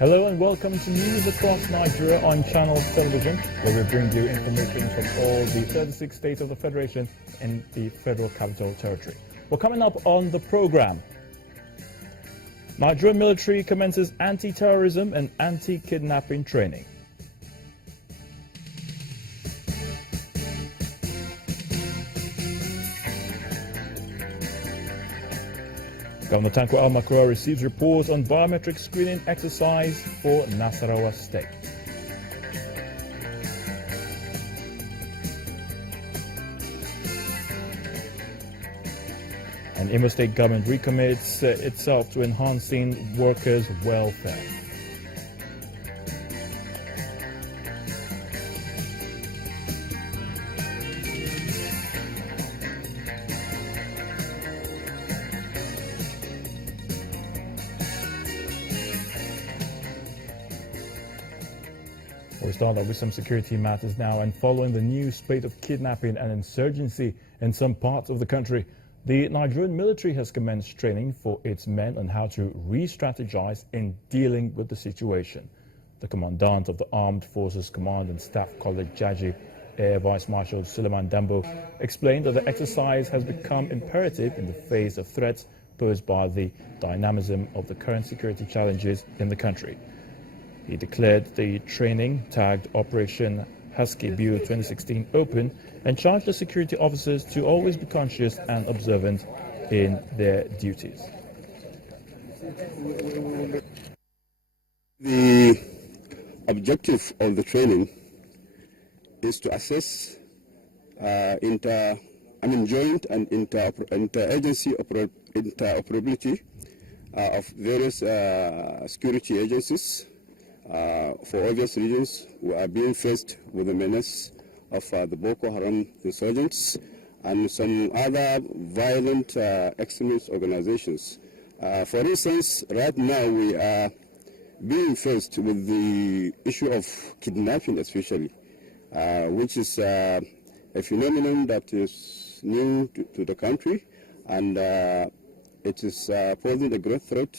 Hello and welcome to News Across Nigeria on Channels Television, where we bring you information from all the 36 states of the Federation and the Federal Capital Territory. Well, coming up on the program, Nigerian military commences anti-terrorism and anti-kidnapping training. Governor Tanko Al-Makura receives reports on biometric screening exercise for Nasarawa State. And Imo State government recommits itself to enhancing workers' welfare. We start off with some security matters now, and following the new spate of kidnapping and insurgency in some parts of the country, the Nigerian military has commenced training for its men on how to re-strategize in dealing with the situation. The Commandant of the Armed Forces Command and Staff College, Jaji, Air Vice Marshal SULEIMAN DAMBO, explained that the exercise has become imperative in the face of threats posed by the dynamism of the current security challenges in the country. He declared the training, tagged Operation Husky Bill 2016, open and charged the security officers to always be conscious and observant in their duties. The objective of the training is to assess joint and inter-agency interoperability of various security agencies. For obvious reasons, we are being faced with the menace of the Boko Haram insurgents and some other violent extremist organizations. For instance, right now we are being faced with the issue of kidnapping especially, which is a phenomenon that is new to the country, and it is posing a great threat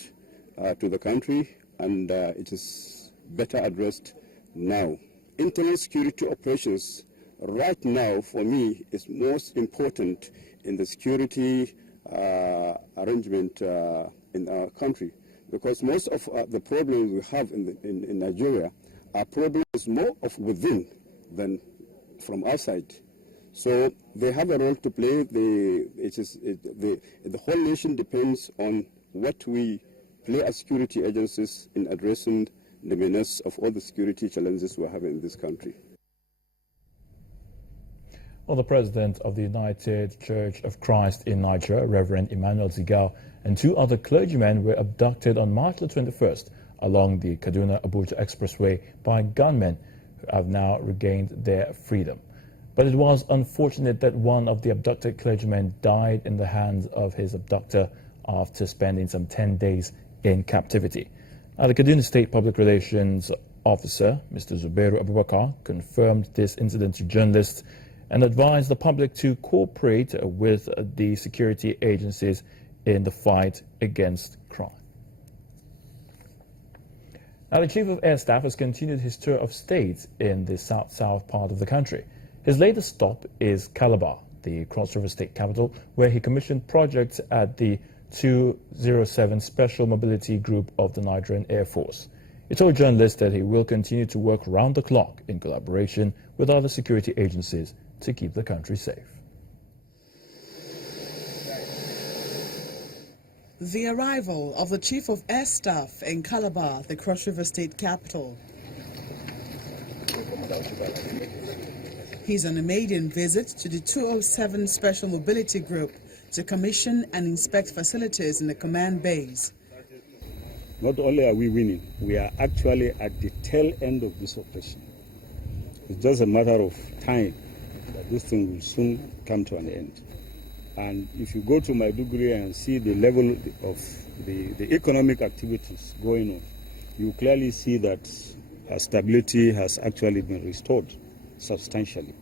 to the country, and it is better addressed now. Internal security operations right now, for me, is most important in the security arrangement in our country, because most of the problems we have in Nigeria are problems more of within than from outside. So they have a role to play. The whole nation depends on what we play as security agencies in addressing the menace of all the security challenges we have in this country. Well, the president of the United Church of Christ in Nigeria, Reverend Emmanuel Zigal, and two other clergymen were abducted on March the 21st along the Kaduna-Abuja Expressway by gunmen who have now regained their freedom. But it was unfortunate that one of the abducted clergymen died in the hands of his abductor after spending some 10 days in captivity. The Kaduna State Public Relations Officer, Mr. Zubairu Abubakar, confirmed this incident to journalists and advised the public to cooperate with the security agencies in the fight against crime. Now, the Chief of Air Staff has continued his tour of states in the south part of the country. His latest stop is Calabar, the Cross River State capital, where he commissioned projects at the 207 Special Mobility Group of the Nigerian Air Force. He told journalists that he will continue to work round the clock in collaboration with other security agencies to keep the country safe. The arrival of the Chief of Air Staff in Calabar, the Cross River State capital. He's on a maiden visit to the 207 Special Mobility Group to commission and inspect facilities in the command base. Not only are we winning, we are actually at the tail end of this operation. It's just a matter of time that this thing will soon come to an end. And if you go to Maiduguri and see the level of the economic activities going on, you clearly see that stability has actually been restored substantially.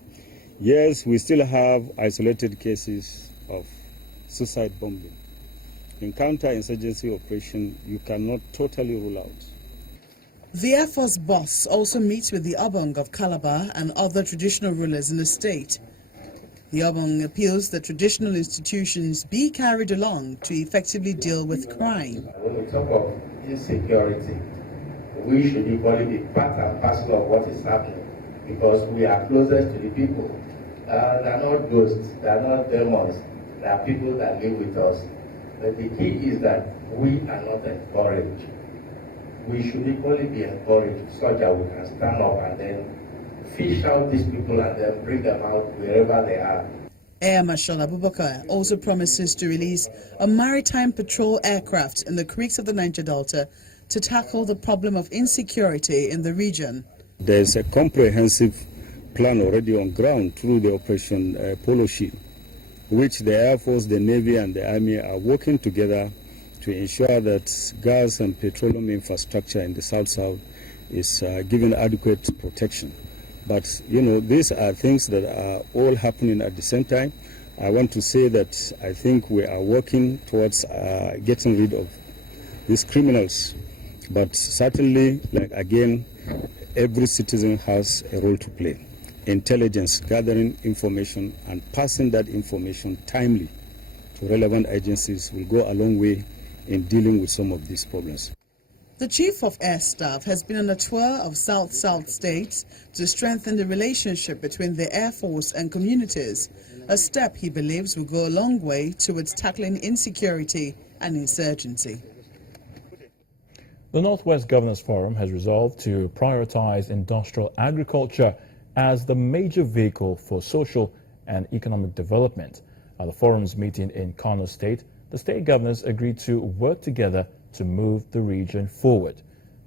Yes, we still have isolated cases of suicide bombing. In counter-insurgency operation, you cannot totally rule out The Air Force boss also meets with the Obong of Calabar and other traditional rulers in the state. The Obong appeals that traditional institutions be carried along to effectively deal with crime. When we talk of insecurity, we should equally be part and parcel of what is happening because we are closest to the people. They are not ghosts, they are not demons, they are people that live with us. But the key is that we are not encouraged. We should equally be encouraged so that we can stand up and then fish out these people and then bring them out wherever they are. Air Marshal Abubakar also promises to release a maritime patrol aircraft in the creeks of the Niger Delta to tackle the problem of insecurity in the region. There's a comprehensive plan already on ground through the Operation Polo Shield, which the Air Force, the Navy and the Army are working together to ensure that gas and petroleum infrastructure in the South-South is given adequate protection. But, you know, these are things that are all happening at the same time. I want to say that I think we are working towards getting rid of these criminals. But certainly, like again, every citizen has a role to play. Intelligence, gathering information and passing that information timely to relevant agencies will go a long way in dealing with some of these problems. The Chief of Air Staff has been on a tour of South-South states to strengthen the relationship between the Air Force and communities, a step he believes will go a long way towards tackling insecurity and insurgency. The Northwest Governors Forum has resolved to prioritize industrial agriculture as the major vehicle for social and economic development. At the forum's meeting in Kano State, the state governors agreed to work together to move the region forward.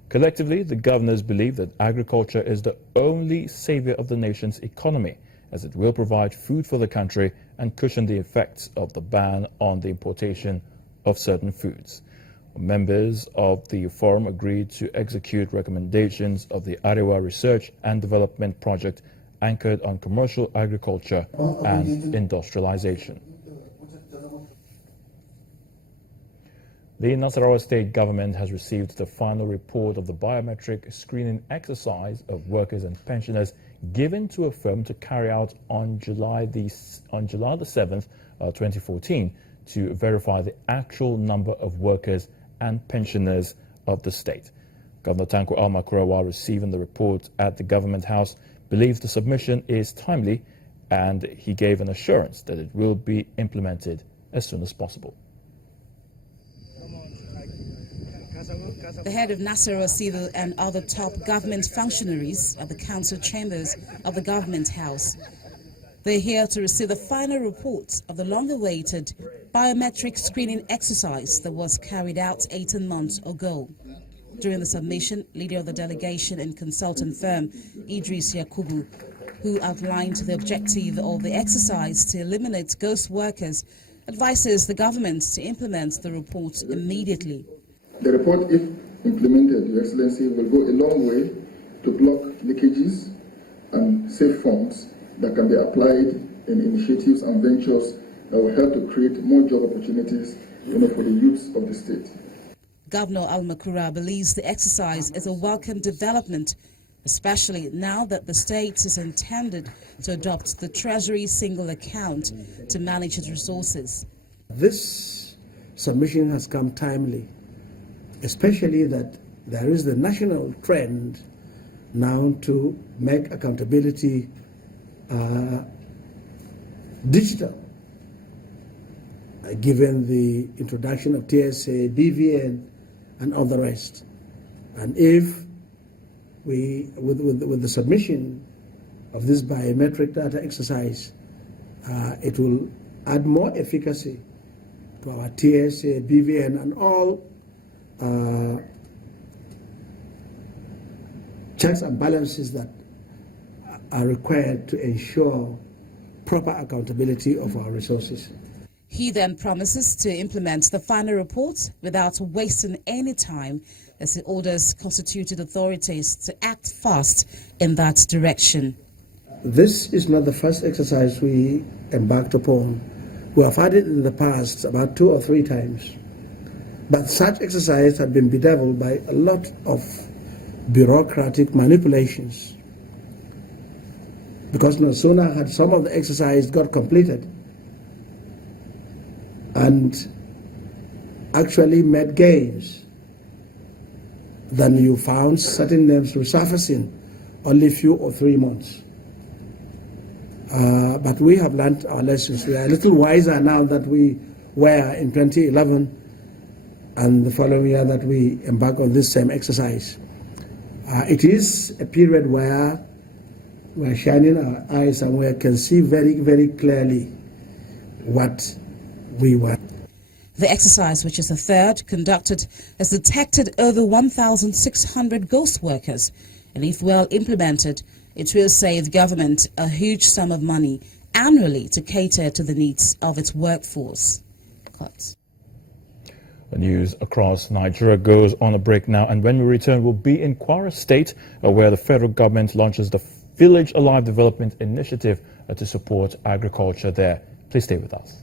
Collectively, the governors believe that agriculture is the only savior of the nation's economy, as it will provide food for the country and cushion the effects of the ban on the importation of certain foods. Members of the forum agreed to execute recommendations of the Arewa Research and Development Project anchored on commercial agriculture and industrialization. The Nasarawa state government has received the final report of the biometric screening exercise of workers and pensioners given to a firm to carry out on July the 7th, 2014 to verify the actual number of workers and pensioners of the state. Governor Tanko Almakurawa, receiving the report at the Government House, believes the submission is timely, and he gave an assurance that it will be implemented as soon as possible. The head of Nasarawa Civil and other top government functionaries at the council chambers of the Government House. They're here to receive the final report of the long-awaited biometric screening exercise that was carried out 18 months ago. During the submission, leader of the delegation and consultant firm, Idris Yakubu, who outlined the objective of the exercise to eliminate ghost workers, advises the government to implement the report immediately. The report, if implemented, Your Excellency, will go a long way to block leakages and save funds that can be applied in initiatives and ventures that will help to create more job opportunities for the youths of the state. Governor Almakura believes the exercise is a welcome development, especially now that the state is intended to adopt the Treasury single account to manage its resources. This submission has come timely, especially that there is the national trend now to make accountability digital, given the introduction of TSA, BVN, and all the rest. And if we, with the submission of this biometric data exercise, it will add more efficacy to our TSA, BVN, and all checks and balances that are required to ensure proper accountability of our resources. He then promises to implement the final report without wasting any time, as he orders constituted authorities to act fast in that direction. This is not the first exercise we embarked upon. We have had it in the past about 2 or 3 times. But such exercise had been bedeviled by a lot of bureaucratic manipulations. Because no sooner had some of the exercise got completed and actually made gains, then you found certain names resurfacing only few or 3 months. But we have learned our lessons. We are a little wiser now that we were in 2011 and the following year that we embark on this same exercise. It is a period where we're shining our eyes and we can see very, very clearly what we want. The exercise, which is the third conducted, has detected over 1,600 ghost workers, and if well implemented, it will save government a huge sum of money annually to cater to the needs of its workforce. Cuts. The news across Nigeria goes on a break now, and when we return, we'll be in Kwara State, where the federal government launches the Village Alive Development Initiative to support agriculture there. Please stay with us.